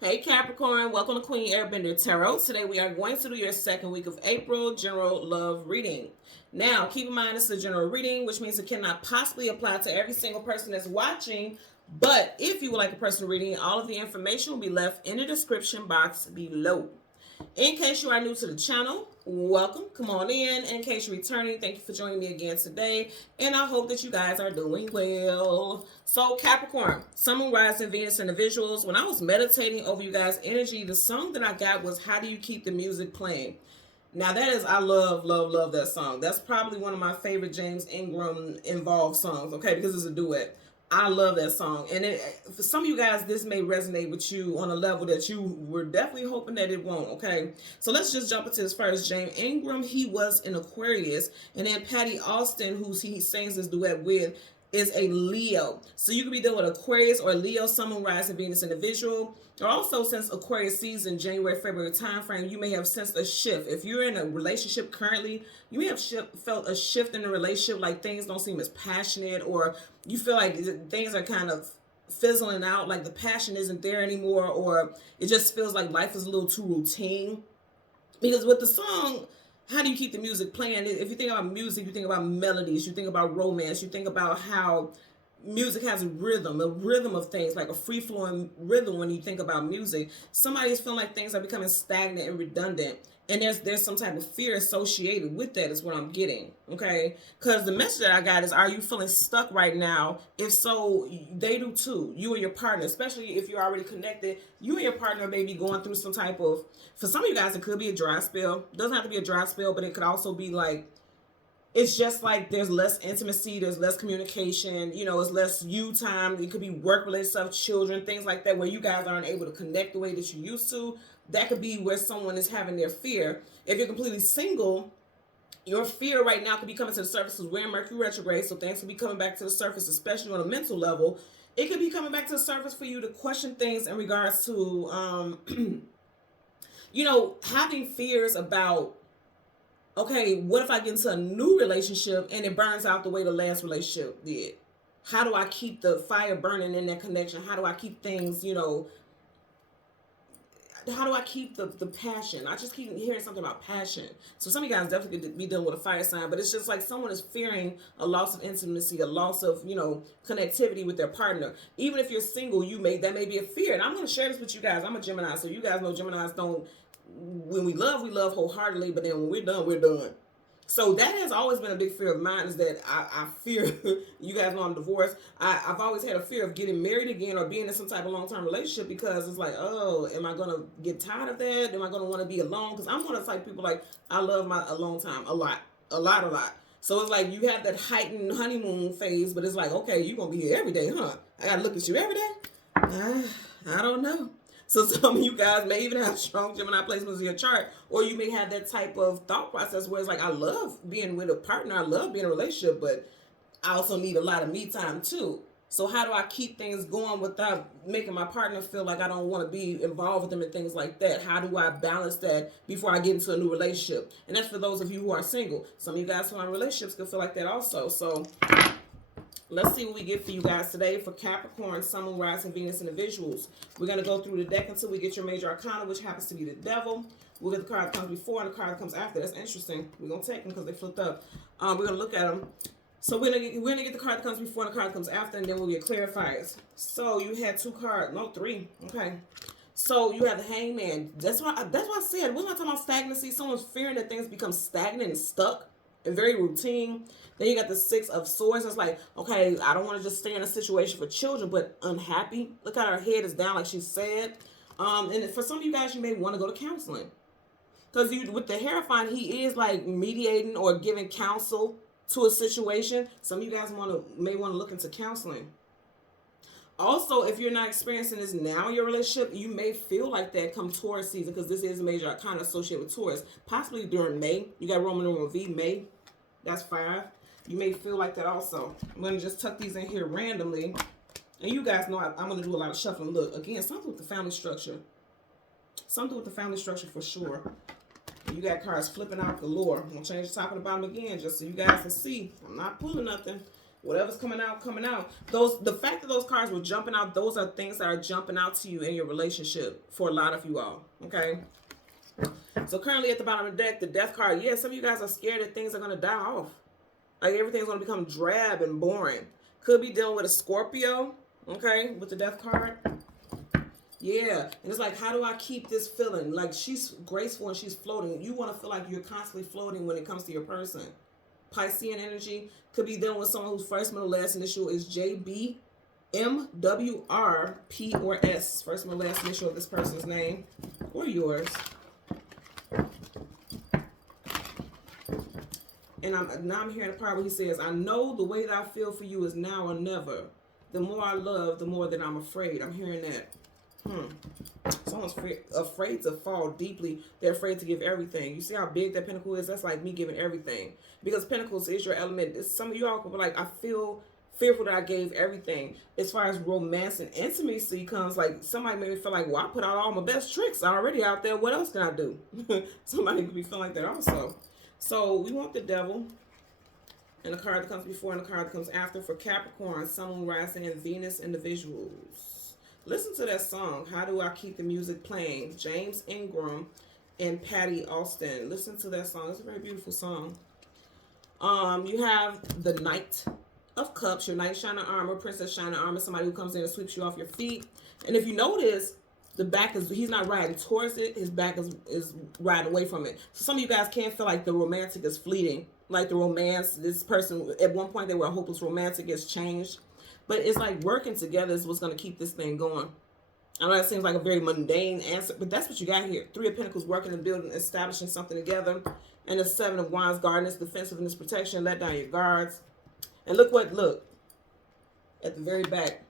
Hey Capricorn, welcome to Queen Airbender Tarot. Today we are going to do your second week of April general love reading. Now, keep in mind this is a general reading, which means it cannot possibly apply to every single person that's watching. But if you would like a personal reading, all of the information will be left in the description box below. In case you are new to the channel, welcome. Come on in. In case you're returning, thank you for joining me again today. And I hope that you guys are doing well. So Capricorn, Sun, Moon, Rising, Venus, and the visuals. When I was meditating over you guys' energy, the song that I got was How Do You Keep the Music Playing? Now that is, I love that song. That's probably one of my favorite James Ingram involved songs, okay, because it's a duet. I love that song. And for some of you guys, this may resonate with you on a level that you were definitely hoping that it won't, okay? So let's just jump into this first. James Ingram, he was an Aquarius. And then Patty Austin, who he sings this duet with, is a Leo. So you could be dealing with Aquarius or Leo, Sun, Moon, Rising, Venus individual. Or also, since Aquarius season, January, February time frame, you may have sensed a shift. If you're in a relationship currently, you may have felt a shift in the relationship, like things don't seem as passionate, or you feel like things are kind of fizzling out, like the passion isn't there anymore, or it just feels like life is a little too routine. Because with the song, how do you keep the music playing? If you think about music, you think about melodies, you think about romance, you think about how music has a rhythm of things, like a free-flowing rhythm. When you think about music, somebody's feeling like things are becoming stagnant and redundant, and there's some type of fear associated with that, is what I'm getting, okay? Because the message that I got is, are you feeling stuck right now? If so, they do too. You and your partner, especially if you're already connected, you and your partner may be going through some type of, for some of you guys, it could be a dry spell. It doesn't have to be a dry spell, but it could also be like, it's just like there's less intimacy, there's less communication, it's less you time. It could be work related stuff, children, things like that, where you guys aren't able to connect the way that you used to. That could be where someone is having their fear. If you're completely single, your fear right now could be coming to the surface because we're in Mercury retrograde, so things could be coming back to the surface, especially on a mental level. It could be coming back to the surface for you to question things in regards to having fears about, okay, what if I get into a new relationship and it burns out the way the last relationship did? How do I keep the fire burning in that connection? How do I keep things, how do I keep the passion? I just keep hearing something about passion. So some of you guys definitely could be dealing with a fire sign, but it's just like someone is fearing a loss of intimacy, a loss of, connectivity with their partner. Even if you're single, that may be a fear. And I'm going to share this with you guys. I'm a Gemini, so you guys know Geminis don't, when we love wholeheartedly, but then when we're done, we're done. So that has always been a big fear of mine, is that I fear, you guys know I'm divorced, I've always had a fear of getting married again or being in some type of long-term relationship, because it's like, oh, am I going to get tired of that? Am I going to want to be alone? Because I'm one of the type of people, like, I love my alone time a lot. So it's like you have that heightened honeymoon phase, but it's like, okay, you're going to be here every day, huh? I got to look at you every day? I don't know. So some of you guys may even have strong Gemini placements in your chart, or you may have that type of thought process where it's like, I love being with a partner, I love being in a relationship, but I also need a lot of me time too. So how do I keep things going without making my partner feel like I don't want to be involved with them and things like that? How do I balance that before I get into a new relationship? And that's for those of you who are single. Some of you guys who are in relationships can feel like that also. So let's see what we get for you guys today for Capricorn, Sun, Moon, Rising, Venus, and the visuals. We're going to go through the deck until we get your major arcana, which happens to be the Devil. We'll get the card that comes before and the card that comes after. That's interesting. We're going to take them because they flipped up. We're going to look at them. So we're gonna get the card that comes before and the card that comes after, and then we'll get clarifiers. So you had three. Okay. So you have the Hangman. That's why I said, we're not talking about stagnancy. Someone's fearing that things become stagnant and stuck and very routine. Then you got the Six of Swords. It's like, okay, I don't want to just stay in a situation for children, but unhappy. Look how her head is down, like she said. And for some of you guys, you may want to go to counseling. Because with the Hierophant, he is like mediating or giving counsel to a situation. Some of you guys may want to look into counseling. Also, if you're not experiencing this now in your relationship, you may feel like that come Taurus season, because this is a major arcana associated with Taurus. Possibly during May. You got Roman numeral V, May. That's 5. You may feel like that also. I'm going to just tuck these in here randomly. And you guys know I'm going to do a lot of shuffling. Look, again, something with the family structure. Something with the family structure for sure. You got cards flipping out galore. I'm going to change the top and the bottom again just so you guys can see. I'm not pulling nothing. Whatever's coming out, coming out. The fact that those cards were jumping out, those are things that are jumping out to you in your relationship for a lot of you all. Okay. So currently at the bottom of the deck, the death card. Yeah, some of you guys are scared that things are going to die off. Like everything's going to become drab and boring. Could be dealing with a Scorpio. Okay, with the death card. Yeah, and it's like, how do I keep this feeling? Like, she's graceful and she's floating. You want to feel like you're constantly floating when it comes to your person. Piscean energy could be dealing with someone whose first, middle, last initial is JB, M, W, R, P, or S. First, middle, last initial of this person's name or yours. And now I'm hearing the part where he says, I know the way that I feel for you is now or never. The more I love, the more that I'm afraid. I'm hearing that. Someone's afraid to fall deeply. They're afraid to give everything. You see how big that pentacle is? That's like me giving everything. Because pentacles is your element. Some of you all could be like, I feel fearful that I gave everything. As far as romance and intimacy comes, like somebody made me feel like, well, I put out all my best tricks already out there. What else can I do? Somebody could be feeling like that also. So we want the devil. And the card that comes before and the card that comes after for Capricorn, Sun, Moon, Rising, and Venus individuals. Listen to that song, How Do I Keep the Music Playing? James Ingram and Patty Austin. Listen to that song. It's a very beautiful song. You have the Knight of Cups, your Knight Shining Armor, Princess Shining Armor, somebody who comes in and sweeps you off your feet. And if you notice, the back is, he's not riding towards it, his back is riding away from it. So some of you guys can feel like the romantic is fleeting. Like the romance, this person, at one point they were a hopeless romantic, has changed. But it's like working together is what's going to keep this thing going. I know that seems like a very mundane answer, but that's what you got here. Three of Pentacles, working and building, establishing something together. And the Seven of Wands, guarding, defensiveness, protection, let down your guards. And look, at the very back.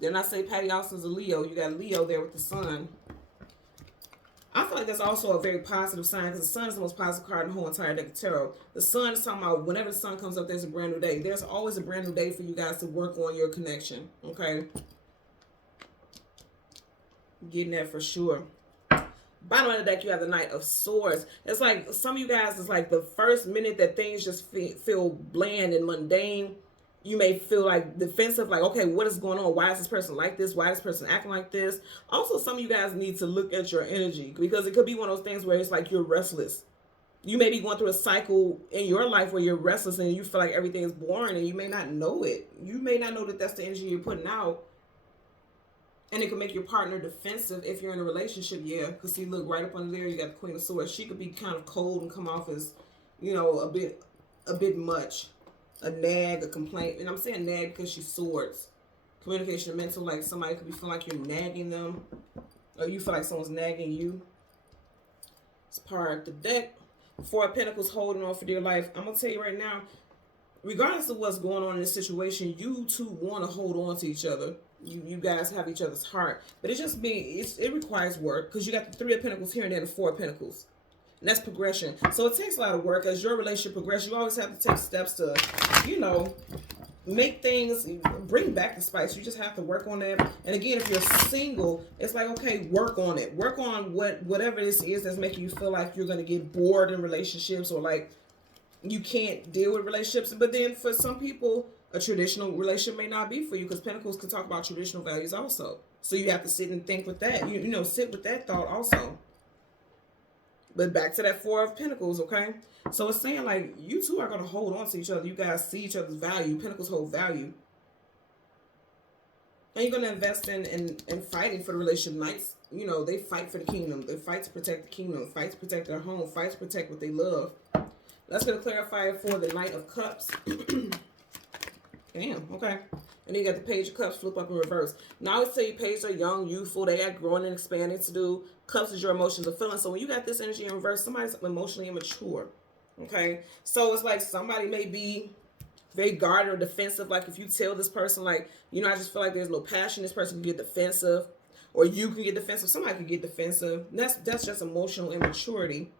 Then I say Patty Austin's a Leo. You got Leo there with the sun. I feel like that's also a very positive sign because the sun is the most positive card in the whole entire deck of tarot. The sun is talking about whenever the sun comes up, there's a brand new day. There's always a brand new day for you guys to work on your connection. Okay? Getting that for sure. Bottom of the deck, you have the Knight of Swords. It's like some of you guys, it's like the first minute that things just feel bland and mundane. You may feel like defensive, like, okay, what is going on? Why is this person like this? Why is this person acting like this? Also, some of you guys need to look at your energy because it could be one of those things where it's like you're restless. You may be going through a cycle in your life where you're restless and you feel like everything is boring and you may not know it. You may not know that that's the energy you're putting out. And it could make your partner defensive if you're in a relationship, yeah. Because see, look, right up under there, you got the Queen of Swords. She could be kind of cold and come off as, you know, a bit much. A nag, a complaint. And I'm saying nag because she's swords. Communication and mental, like somebody could be feeling like you're nagging them. Or you feel like someone's nagging you. It's part of the deck. Four of Pentacles, holding on for dear life. I'm going to tell you right now, regardless of what's going on in this situation, you two want to hold on to each other. You guys have each other's heart. But it's just it requires work because you got the Three of Pentacles here and then the Four of Pentacles. And that's progression. So it takes a lot of work. As your relationship progresses, you always have to take steps to, you know, make things, bring back the spice. You just have to work on that. And again, if you're single, it's like, okay, work on it. Work on whatever this is that's making you feel like you're going to get bored in relationships or like you can't deal with relationships. But then for some people, a traditional relationship may not be for you because Pentacles can talk about traditional values also. So you have to sit and think with that. You know, sit with that thought also. But back to that Four of Pentacles, okay? So it's saying, like, you two are going to hold on to each other. You guys see each other's value. Pentacles hold value. And you're going to invest in fighting for the relationship. Knights, you know, they fight for the kingdom. They fight to protect the kingdom. Fight to protect their home. Fight to protect what they love. That's going to clarify it for the Knight of Cups. Damn, okay. And then you got the Page of Cups, flip up in reverse. Now I would say pages are young, youthful. They got growing and expanding to do. Cups is your emotions and feelings. So when you got this energy in reverse, somebody's emotionally immature. Okay? So it's like somebody may be very guarded or defensive. Like if you tell this person, like, you know, I just feel like there's no passion. This person can get defensive. Or you can get defensive. Somebody can get defensive. That's just emotional immaturity.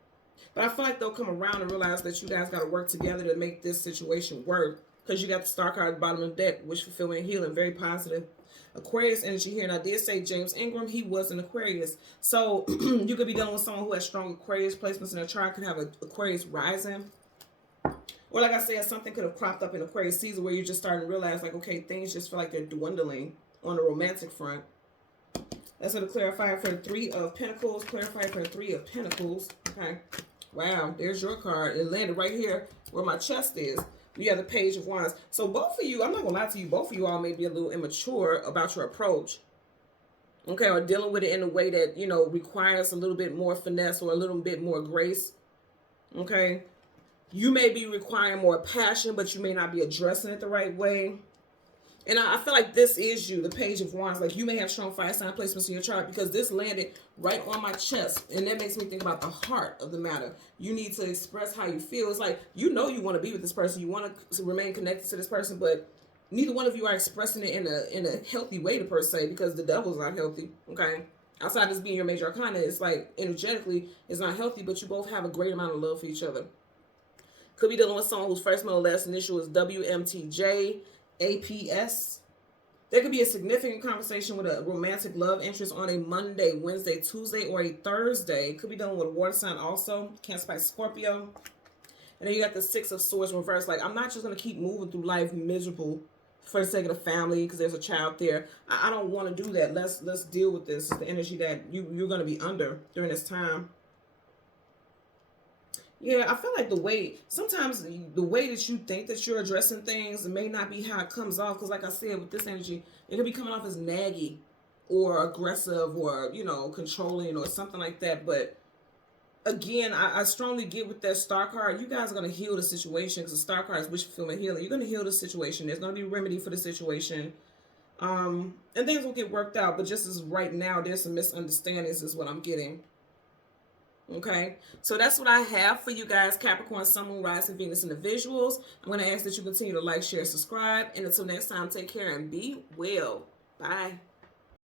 But I feel like they'll come around and realize that you guys got to work together to make this situation work. Because you got the Star card at the bottom of the deck, wish fulfillment, healing, very positive. Aquarius energy here. And I did say James Ingram, he was an Aquarius. So you could be dealing with someone who has strong Aquarius placements in their chart, could have an Aquarius rising. Or like I said, something could have cropped up in Aquarius season where you're just starting to realize, like, okay, things just feel like they're dwindling on the romantic front. That's going to clarify for the Three of Pentacles. Clarify for the Three of Pentacles. Okay. Wow, there's your card. It landed right here where my chest is. You have the Page of Wands. So both of you, I'm not going to lie to you, both of you all may be a little immature about your approach. Okay, or dealing with it in a way that, you know, requires a little bit more finesse or a little bit more grace. Okay. You may be requiring more passion, but you may not be addressing it the right way. And I feel like this is you, the Page of Wands. Like, you may have strong fire sign placements in your chart because this landed right on my chest. And that makes me think about the heart of the matter. You need to express how you feel. It's like, you know you want to be with this person. You want to remain connected to this person, but neither one of you are expressing it in a healthy way, per se, because the devil's not healthy, okay? Outside of this being your major arcana, it's like, energetically, it's not healthy, but you both have a great amount of love for each other. Could be dealing with someone whose first, middle, last initial is WMTJ, APS. There could be a significant conversation with a romantic love interest on a Monday, Wednesday, Tuesday, or a Thursday. Could be dealing with a water sign also, Cancer, Pisces, Scorpio. And then you got the Six of Swords reversed. Like, I'm not just going to keep moving through life miserable for the sake of the family because there's a child there. I don't want to do that. Let's deal with this. It's the energy that you're going to be under during this time. Yeah, I feel like sometimes the way that you think that you're addressing things may not be how it comes off. Because like I said, with this energy, it could be coming off as naggy or aggressive or, you know, controlling or something like that. But again, I strongly get with that Star card. You guys are going to heal the situation because the Star card is wish fulfillment healing. You're going to heal the situation. There's going to be a remedy for the situation. And things will get worked out. But just as right now, there's some misunderstandings is what I'm getting. Okay, so that's what I have for you guys, Capricorn, Sun, Moon, Rising, Venus, individuals. I'm going to ask that you continue to like, share, subscribe. And until next time, take care and be well. Bye.